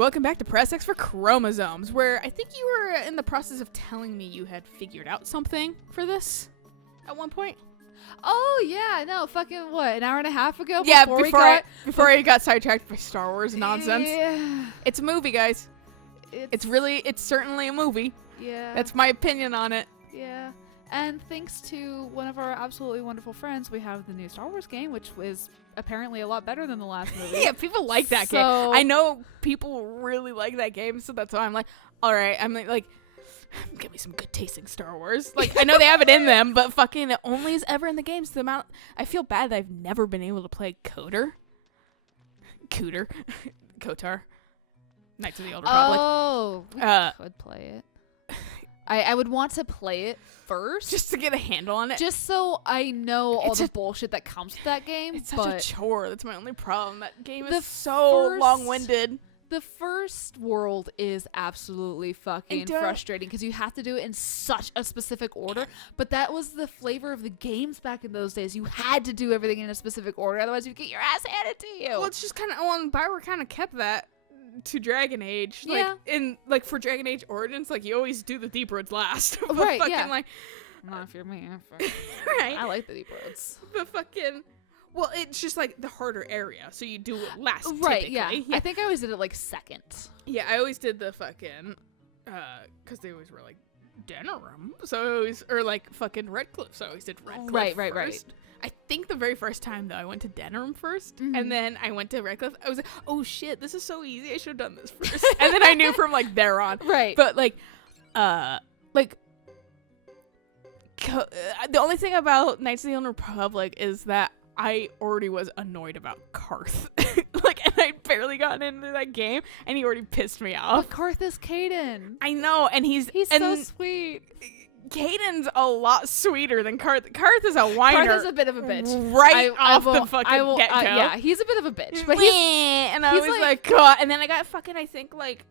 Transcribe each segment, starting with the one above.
Welcome back to Press X for Chromosomes, where I think you were in the process of telling me you had figured out something for this at one point. Oh, yeah, no, fucking what, an hour and a half ago? Yeah, before I got sidetracked by Star Wars nonsense. Yeah. It's a movie, guys. It's certainly a movie. Yeah. That's my opinion on it. Yeah. And thanks to one of our absolutely wonderful friends, we have the new Star Wars game, which was apparently a lot better than the last movie. Yeah, people like that game. I know people really like that game, so that's why I'm like, all right, I'm like, give me some good tasting Star Wars. Like, I know they have it in them, but fucking it only is ever in the games. The amount I feel bad that I've never been able to play KOTOR, Knights of the Old Republic. Oh, we could play it. I would want to play it first. Just to get a handle on it. Just so I know all the bullshit that comes with that game. It's such a chore. That's my only problem. That game is so long-winded. The first world is absolutely fucking frustrating because you have to do it in such a specific order. But that was the flavor of the games back in those days. You had to do everything in a specific order. Otherwise, you'd get your ass handed to you. Well, it's just kind of... Well, Bioware kind of kept that to Dragon Age. Yeah. Like, for Dragon Age Origins, like, you always do the deep roads last. But right, fucking, yeah. like... Not if you're me. Right. I like the deep roads. But fucking... Well, it's just, like, the harder area, so you do it last, right, typically. Yeah. I think I always did it, like, second. Yeah, I always did the fucking... Because they always were, like, Denerim. So I always... Or, like, fucking Redcliffe. So I always did Redcliffe Right. I think the very first time, though, I went to Denerim first, and then I went to Redcliffe. I was like, oh, shit, this is so easy. I should have done this first. And then I knew from, like, there on. Right. But, like, the only thing about Knights of the Old Republic is that I already was annoyed about Karth. Like, and I'd barely gotten into that game, and he already pissed me off. But Karth is Caden. I know, and he's so sweet. Caden's a lot sweeter than Karth. Karth is a whiner. Karth is a bit of a bitch. Right off the fucking get-go. Yeah, he's a bit of a bitch. But and I was like, God. And then I got fucking, I think, like,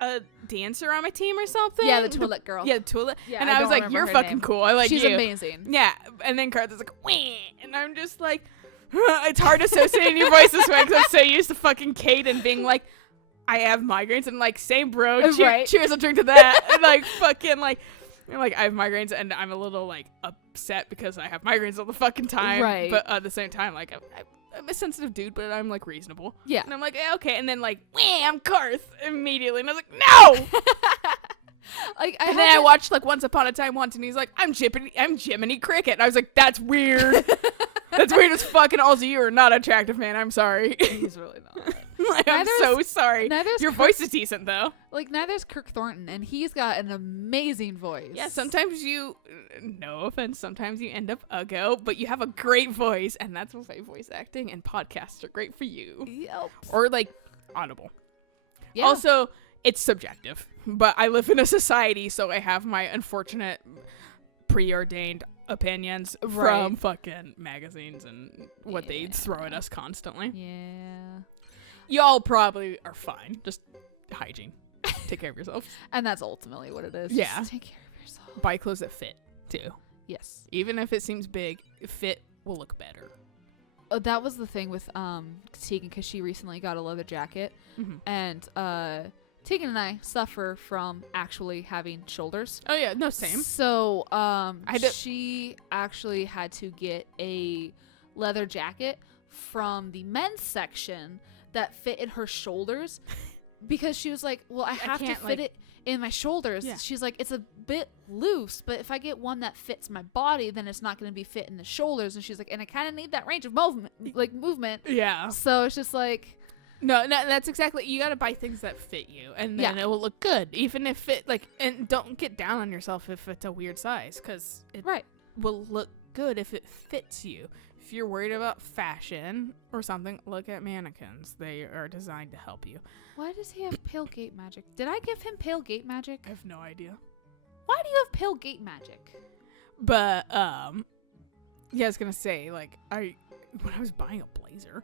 a dancer on my team or something. Yeah, the toilet girl. Yeah, the toilet. Yeah, and I was like, you're fucking cool. I like you. She's amazing. Yeah. And then Karth is like, wee. And I'm just like, it's hard to associate in your voice this way because I'm so used to fucking Caden being like, I have migraines. And like, same bro. Cheers, I'll drink to that. And like, fucking like I have migraines and I'm a little like upset because I have migraines all the fucking time. Right. But at the same time, like, I'm a sensitive dude, but I'm like reasonable. Yeah. And I'm like, okay. And then like, I'm Karth immediately. And I was like, no! Like, I watched like Once Upon a Time once, and he's like, I'm Jiminy Cricket. And I was like, that's weird. That's weird as fuck. And also, you are not attractive, man. I'm sorry. He's really not. Like, I'm so sorry. Your voice is decent, though. Like, neither's Kirk Thornton, and he's got an amazing voice. Yeah, sometimes no offense, sometimes you end up uggo, but you have a great voice, and that's why voice acting and podcasts are great for you. Yep. Or, like, Audible. Yeah. Also, it's subjective, but I live in a society, so I have my unfortunate preordained opinions from fucking magazines and what they throw at us constantly. Yeah. Y'all probably are fine. Just hygiene. Take care of yourself. And that's ultimately what it is. Yeah. Just take care of yourself. Buy clothes that fit, too. Yes. Even if it seems big, fit will look better. Oh, that was the thing with Tegan, because she recently got a leather jacket. Mm-hmm. And Tegan and I suffer from actually having shoulders. Oh, yeah. No, same. So she actually had to get a leather jacket from the men's section that fit in her shoulders because she was like, well, I have to fit it in my shoulders. Yeah. She's like, it's a bit loose, but if I get one that fits my body, then it's not going to be fit in the shoulders. And she's like, and I kind of need that range of movement. Yeah. So it's just like, no, that's exactly, you got to buy things that fit you, and then it will look good, even if it, like, and don't get down on yourself if it's a weird size, because it will look good if it fits you. If you're worried about fashion or something, look at mannequins. They are designed to help you. Why does he have pale gate magic? Did I give him pale gate magic? I have no idea. Why do you have pale gate magic? But, yeah, I was going to say, like, when I was buying a blazer,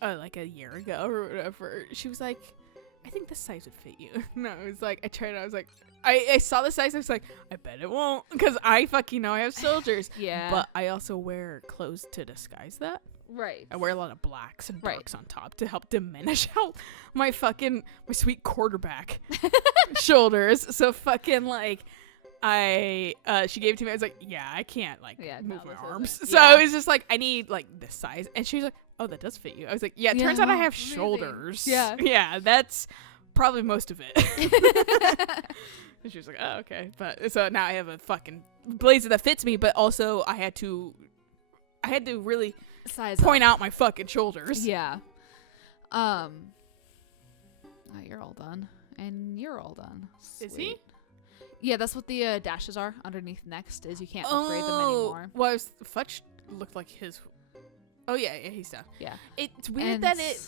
like a year ago or whatever, she was like, I think this size would fit you. No, it was like, I tried it, I was like, I saw the size, I was like, I bet it won't, because I fucking know I have soldiers. Yeah. But I also wear clothes to disguise that. Right. I wear a lot of blacks and darks on top to help diminish how my sweet quarterback shoulders. So fucking like she gave it to me. I was like, yeah, I can't like move my arms. So I was just like, I need like this size. And she was like, oh, that does fit you. I was like, yeah, it turns out I have shoulders. Yeah. Yeah, that's probably most of it. And she was like, oh, okay. But so now I have a fucking blazer that fits me, but also I had to really point out my fucking shoulders. Yeah. Oh, you're all done. And you're all done. Sweet. Is he? Yeah, that's what the dashes are underneath next, is you can't upgrade them anymore. Well, Futch looked like his... Oh, yeah, he's done. Yeah. It's weird that it...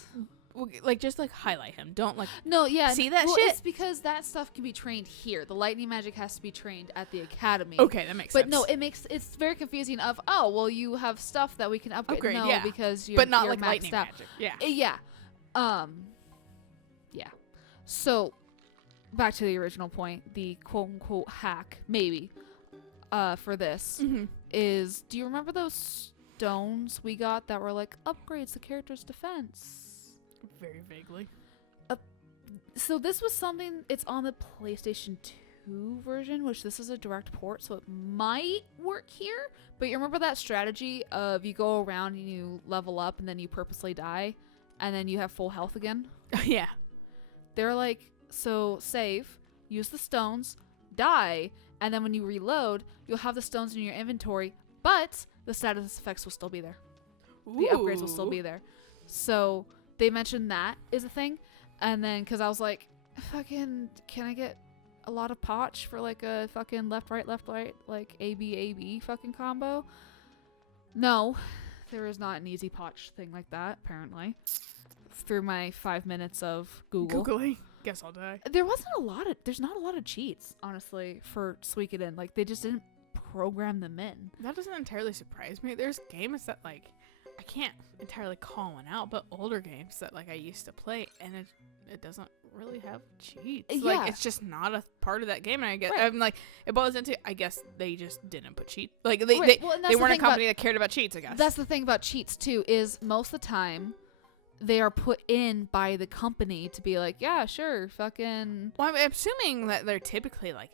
Like, just, like, highlight him. Don't, like... No, yeah. See that shit? It's because that stuff can be trained here. The lightning magic has to be trained at the academy. Okay, that makes sense. But no, it's very confusing of, oh, well, you have stuff that we can upgrade. No, yeah. Because you're But not, you're like, lightning out. magic. Yeah. Yeah. Yeah. So, back to the original point, the quote-unquote hack, maybe, for this, is, do you remember those stones we got that were, like, upgrades the character's defense? Very vaguely. So this was something, it's on the PlayStation 2 version, which this is a direct port, so it might work here. But you remember that strategy of you go around and you level up and then you purposely die and then you have full health again? Yeah. They're like, so save, use the stones, die, and then when you reload, you'll have the stones in your inventory, but the status effects will still be there. Ooh. The upgrades will still be there. So... they mentioned that is a thing, and then because I was like, fucking, can I get a lot of potch for like a fucking left right like AB fucking combo? No, there is not an easy potch thing like that apparently. Through my 5 minutes of googling, guess I'll die. There's not a lot of cheats honestly for Suikoden. Like they just didn't program them in. That doesn't entirely surprise me. There's games that like I can't entirely call one out, but older games that like I used to play, and it doesn't really have cheats. Yeah. Like it's just not a part of that game. And I guess I'm like it boils into I guess they just didn't put cheats. Like they weren't a company that cared about cheats. I guess that's the thing about cheats too. Is most of the time they are put in by the company to be like, yeah, sure, fucking. Well, I'm assuming that they're typically like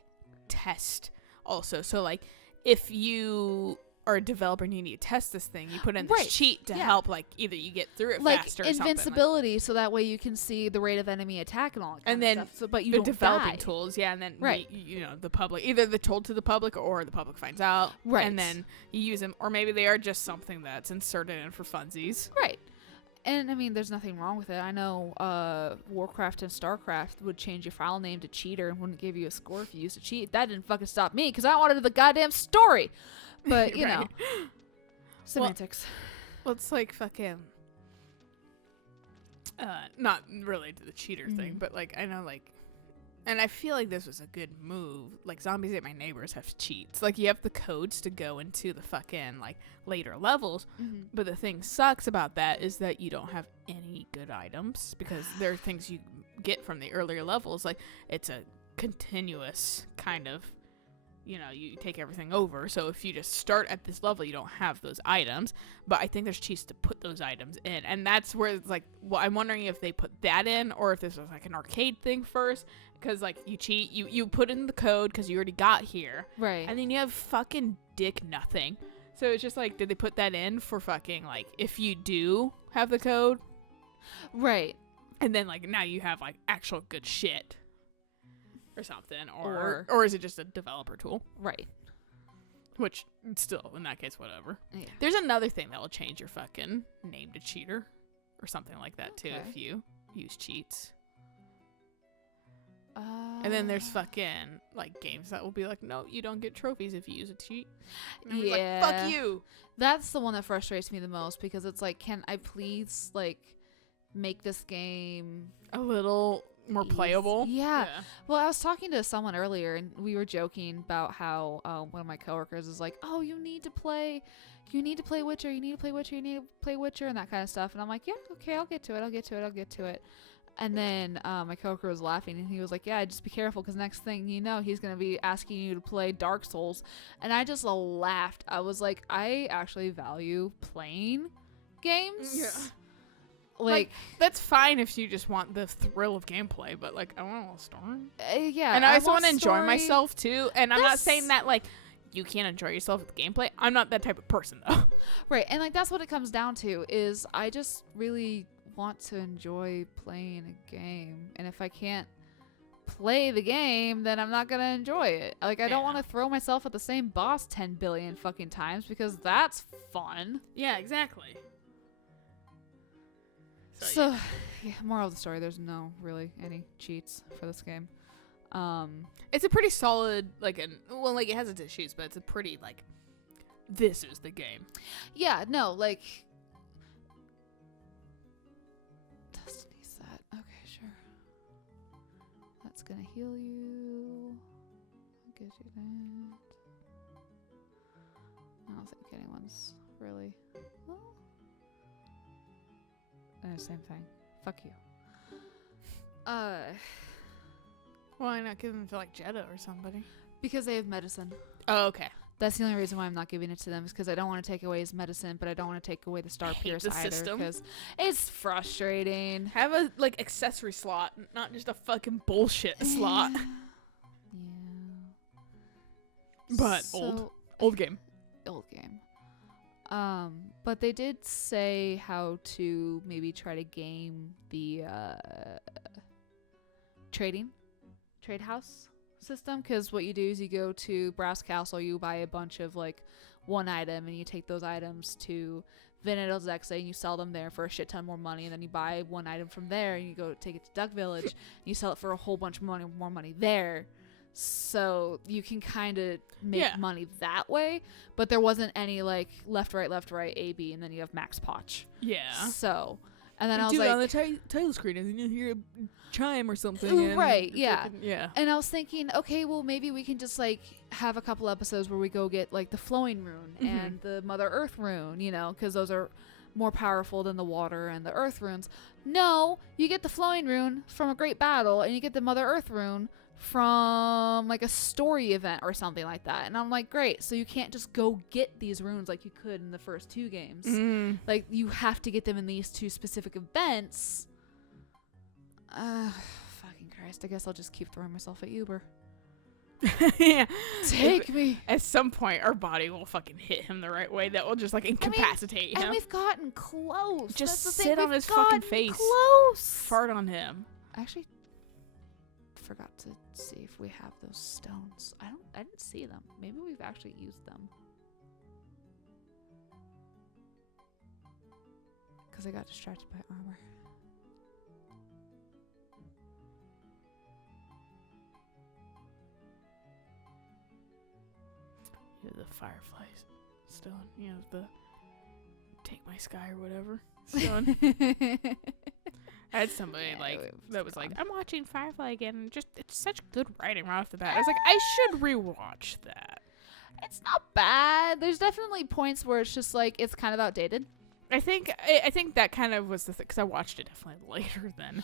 test also. So like if you are a developer and you need to test this thing, you put in this cheat to help like either you get through it like faster or invincibility like. So that way you can see the rate of enemy attack and all that kind and then of stuff. So, but you the don't developing die. Tools and then you know the public, either they're told to the public or the public finds out and then you use them, or maybe they are just something that's inserted in for funsies, and I mean there's nothing wrong with it. I know Warcraft and Starcraft would change your file name to cheater and wouldn't give you a score if you used a cheat. That didn't fucking stop me because I wanted the goddamn story. But, you know, semantics. Well, it's like fucking, not related to the cheater thing, but like, I know like, and I feel like this was a good move. Like, Zombies Ate My Neighbors have cheats. Like, you have the codes to go into the fucking, like, later levels. But the thing sucks about that is that you don't have any good items because there are things you get from the earlier levels. Like, it's a continuous kind of, you know, you take everything over. So if you just start at this level, you don't have those items. But I think there's cheats to put those items in. And that's where it's like, well, I'm wondering if they put that in or if this was like an arcade thing first. Because like you cheat, you put in the code because you already got here. Right. And then you have fucking dick nothing. So it's just like, did they put that in for fucking like, if you do have the code? Right. And then like now you have like actual good shit. Or something, or is it just a developer tool? Right. Which, still, in that case, whatever. Yeah. There's another thing that will change your fucking name to cheater, or something like that, too, if you use cheats. And then there's fucking, like, games that will be like, no, you don't get trophies if you use a cheat. And yeah. Like, fuck you! That's the one that frustrates me the most, because it's like, can I please, like, make this game a little more playable. Yeah. Well, I was talking to someone earlier and we were joking about how one of my coworkers is like, oh, you need to play Witcher, you need to play Witcher, you need to play Witcher and that kind of stuff. And I'm like, yeah, okay, I'll get to it. And then my coworker was laughing and he was like, yeah, just be careful because next thing you know, he's going to be asking you to play Dark Souls. And I just laughed. I was like, I actually value playing games. Yeah. Like that's fine if you just want the thrill of gameplay, but like I want a story. Yeah, and I also want to enjoy story. myself too. And I'm not saying that like you can't enjoy yourself with gameplay. I'm not that type of person though. Right, and like that's what it comes down to is I just really want to enjoy playing a game, and if I can't play the game, then I'm not gonna enjoy it. Like I don't want to throw myself at the same boss 10 billion fucking times because that's fun. Yeah, exactly. So yeah, moral of the story, there's no really any cheats for this game. It's a pretty solid like it has its issues, but it's a pretty like this is the game. Yeah, no, like Destiny set. Okay, sure. That's gonna heal you. I'll get you that. I don't think anyone's really. Well, same thing. Fuck you. Why not give them to like Jeddah or somebody? Because they have medicine. Oh, okay. That's the only reason why I'm not giving it to them is because I don't want to take away his medicine, but I don't want to take away the Star Pierce either because it's frustrating. Have a like accessory slot, not just a fucking bullshit slot. Yeah. But old game. Old game. But they did say how to maybe try to game the trade house system, because what you do is you go to Brass Castle, you buy a bunch of like one item, and you take those items to Venedal Zexa and you sell them there for a shit ton more money, and then you buy one item from there and you go take it to Duck Village and you sell it for a whole bunch of more money there. So you can kind of make money that way, but there wasn't any like left, right, A, B, and then you have max potch. Yeah. So, and then I was like, on the title screen, and then you hear a chime or something. Right. Yeah. Yeah. And I was thinking, okay, well maybe we can just like have a couple episodes where we go get like the flowing rune and the Mother Earth rune, you know, because those are more powerful than the water and the earth runes. No, you get the flowing rune from a great battle, and you get the Mother Earth rune from like a story event or something like that. And I'm like, great, so you can't just go get these runes like you could in the first two games. Like you have to get them in these two specific events. Fucking Christ, I guess I'll just keep throwing myself at Uber. Yeah. Take me. At some point our body will fucking hit him the right way that will just like incapacitate him. And we've gotten close. Just sit on his fucking face. Close. Fart on him. Actually forgot to see if we have those stones. I didn't see them. Maybe we've actually used them. Because I got distracted by armor. You know, the fireflies stone. You know, the take my sky or whatever stone. I had somebody that was like, I'm watching Firefly again, and just it's such good writing right off the bat. I was like, I should rewatch that. It's not bad. There's definitely points where it's just like it's kind of outdated. I think that kind of was the thing, because I watched it definitely later than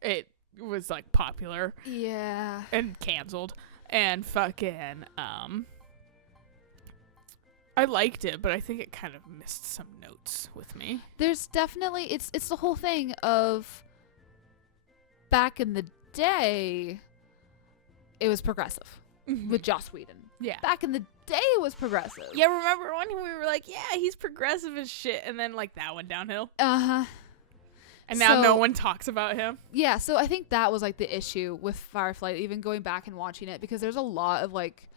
it was like popular. Yeah. And canceled and fucking I liked it, but I think it kind of missed some notes with me. There's definitely it's the whole thing of back in the day it was progressive with Joss Whedon. Yeah. Back in the day it was progressive. Yeah, remember when we were like, yeah, he's progressive as shit, and then like that went downhill. Uh-huh. And now no one talks about him. Yeah, so I think that was like the issue with Firefly, even going back and watching it, because there's a lot of like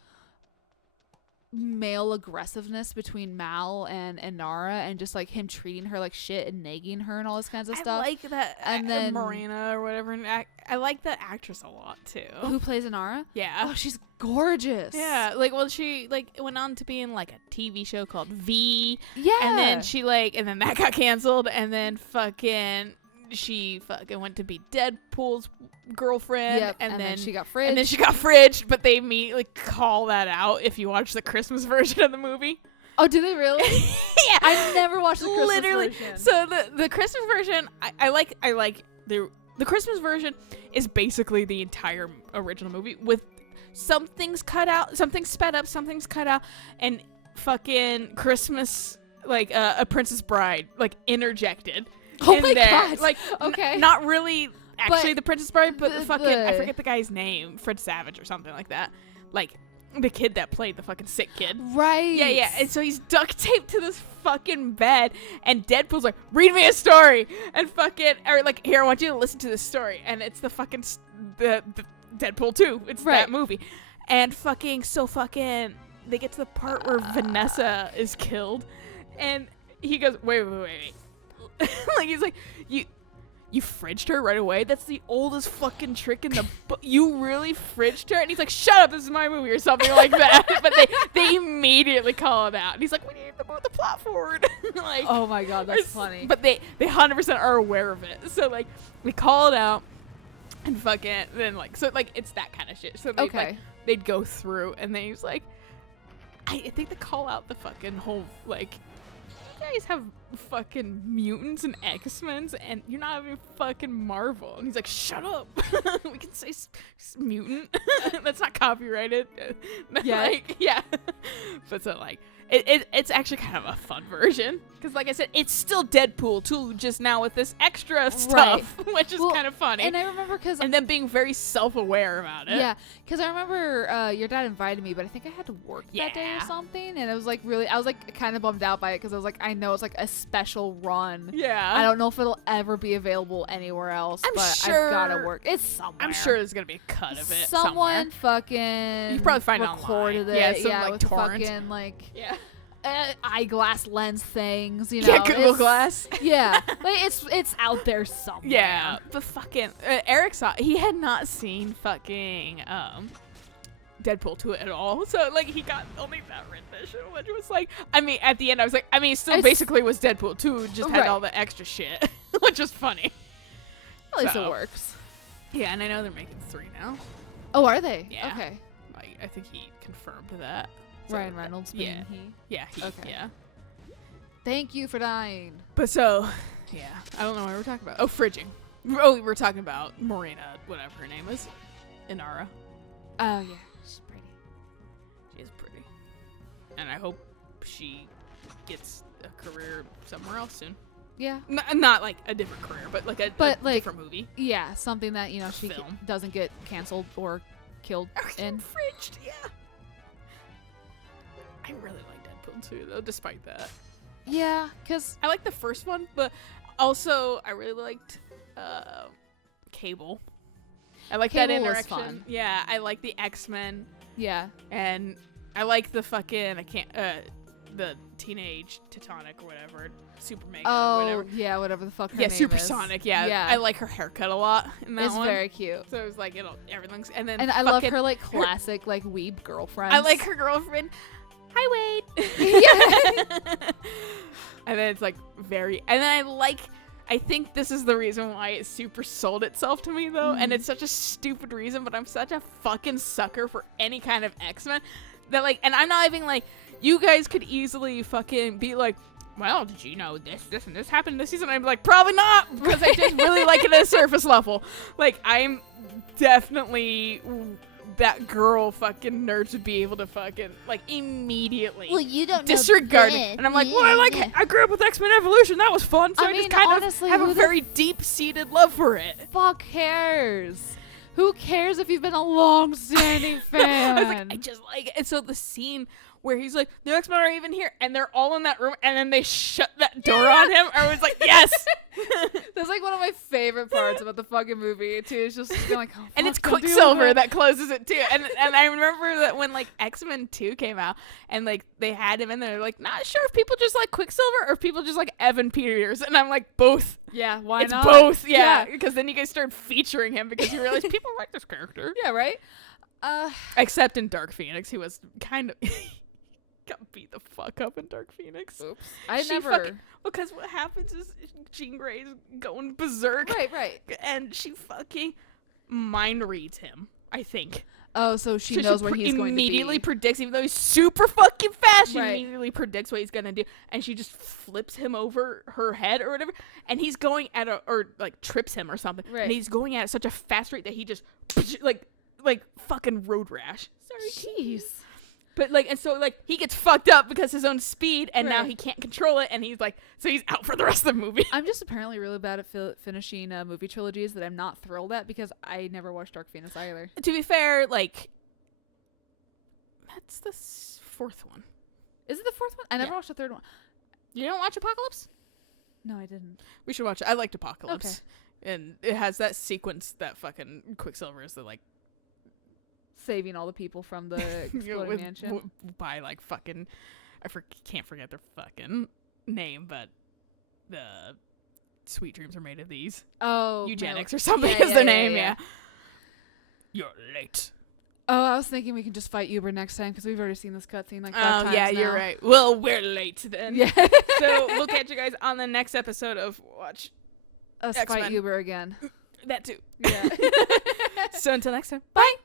male aggressiveness between Mal and Nara, and just like him treating her like shit and nagging her and all this kinds of stuff. I like that. And then Marina or whatever. And I like that actress a lot too. Who plays Nara? Yeah. Oh, she's gorgeous. Yeah. Like, well, she like went on to be in like a TV show called V. Yeah. And then she like, and then that got canceled, and then she went to be Deadpool's girlfriend. Yep, and then she got fridged. And then she got fridged, but they immediately call that out if you watch the Christmas version of the movie. Oh, do they really? Yeah. I never watched the Christmas version. So the Christmas version, I like the Christmas version is basically the entire original movie with some things cut out, some things sped up, some things cut out, and fucking Christmas like a Princess Bride like interjected. Oh in my there. God. Like Okay. not really actually But the Princess Bride, but the fucking I the- forget the guy's name, Fred Savage or something like that. Like the kid that played the fucking sick kid. Right. Yeah. And so he's duct taped to this fucking bed, and Deadpool's like, "Read me a story," and fucking or like, "Here, I want you to listen to this story," and it's the fucking the Deadpool 2. It's that movie, and fucking they get to the part where Vanessa is killed, and he goes, wait. Like he's like, you fridged her right away? That's the oldest fucking trick in the book. You really fridged her? And he's like, shut up, this is my movie or something like that. But they immediately call it out. And he's like, we need to move the plot forward. Like, oh my God, that's funny. But they 100% are aware of it. So like we call it out and fucking then like so like it's that kind of shit. So they like they'd go through and then he's like, I think they call out the fucking whole like, you guys have fucking mutants and X-Men's and you're not even fucking Marvel. And he's like, shut up. We can say mutant. That's not copyrighted. Yeah. Like, yeah. But so like it's actually kind of a fun version because like I said, it's still Deadpool 2 just now with this extra stuff, which is kind of funny. And I remember and them being very self-aware about it. Yeah, because I remember your dad invited me, but I think I had to work that day or something, and it was like I was like kind of bummed out by it because I was like, I know it's like a special run. Yeah. I don't know if it'll ever be available anywhere else, but sure, I've gotta work. It's somewhere. I'm sure there's gonna be a cut of it. Someone somewhere. fucking You probably find recorded it online. it. Yeah, some, like, with torrent. fucking like Yeah. eyeglass lens things, you know. Yeah, Google Glass. Yeah, like it's out there somewhere. Yeah, but fucking Eric he had not seen fucking Deadpool 2 at all, so like he got only that rendition, which was like, I mean, at the end I was like, I mean, it still basically was Deadpool 2, just had all the extra shit, which was funny. At least it works. Yeah, and I know they're making 3 now. Oh, are they? Yeah. Okay. I think he confirmed that. So, Ryan Reynolds being he. Yeah. Okay. Yeah. Thank you for dying. But so, yeah, I don't know what we're talking about. Oh, fridging. Oh, we're talking about Marina, whatever her name is, Inara. Oh yeah, she's pretty. She is pretty, and I hope she gets a career somewhere else soon. Yeah. Not like a different career, but like a different movie. Yeah, something that she doesn't get canceled or killed in. Fridged, yeah. I really like Deadpool 2 though, despite that. Yeah, because I like the first one, but also I really liked Cable. I like that interaction. Fun. Yeah, I like the X-Men. Yeah. And I like the fucking the teenage Teutonic or whatever, Super Mega or whatever. Yeah, whatever the fuck her name is. Supersonic. Yeah, I like her haircut a lot in that one. It's very cute. So it was like everything's and then I love her like classic like weeb girlfriend. I like her girlfriend. Hi, Wade. Yeah. And then it's like and then I think this is the reason why it super sold itself to me though, and it's such a stupid reason, but I'm such a fucking sucker for any kind of X-Men that like, and I'm not even like, you guys could easily fucking be like, well, did you know this and this happened this season? I'm like, probably not, because I just really like it at a surface level. Like, I'm definitely that girl fucking nerd to be able to fucking like immediately you don't disregard it. And I'm like, well, I grew up with X-Men Evolution, that was fun, so I just kind of have a very deep-seated love for it. Fuck cares? Who cares if you've been a long-standing fan? I was like, I just like it. And so the scene where he's like, the X-Men are even here, and they're all in that room, and then they shut that door on him. I was like, yes. That's like one of my favorite parts about the fucking movie too. It's just being like, oh, and it's Quicksilver that closes it too. And I remember that when like X-Men 2 came out, and like they had him in there, like not sure if people just like Quicksilver or if people just like Evan Peters. And I'm like, both. Yeah, why it's not? It's both. Yeah, because then you guys started featuring him because you realized people like this character. Yeah, right. Except in Dark Phoenix, he was kind of. Got beat the fuck up in Dark Phoenix. Oops. I never. Because what happens is Jean Grey's going berserk. Right. And she fucking mind reads him, I think. Oh, so she knows what he's going to be. Immediately predicts, even though he's super fucking fast, she immediately predicts what he's going to do. And she just flips him over her head or whatever. And he's going at or like trips him or something. Right. And he's going at such a fast rate that he just, like fucking road rash. Sorry. Jeez. But like, and so like he gets fucked up because his own speed, and now Right. he can't control it, and he's like, so he's out for the rest of the movie. I'm just apparently really bad at finishing movie trilogies that I'm not thrilled at because I never watched Dark Phoenix either. To be fair, like that's the fourth one. Is it the fourth one? I never watched the third one. You don't watch Apocalypse? No, I didn't. We should watch it. I liked Apocalypse. Okay. And it has that sequence that fucking Quicksilver is the like Saving all the people from the exploding mansion. By like fucking, can't forget their fucking name, but the sweet dreams are made of these. Oh, eugenics or something is their name. Yeah. You're late. Oh, I was thinking we can just fight Uber next time because we've already seen this cutscene like 5 times now. Yeah, you're right. Well, we're late then. Yeah. So we'll catch you guys on the next episode of Watch Us X-Men. fight Uber again. That too. Yeah. So until next time. Bye.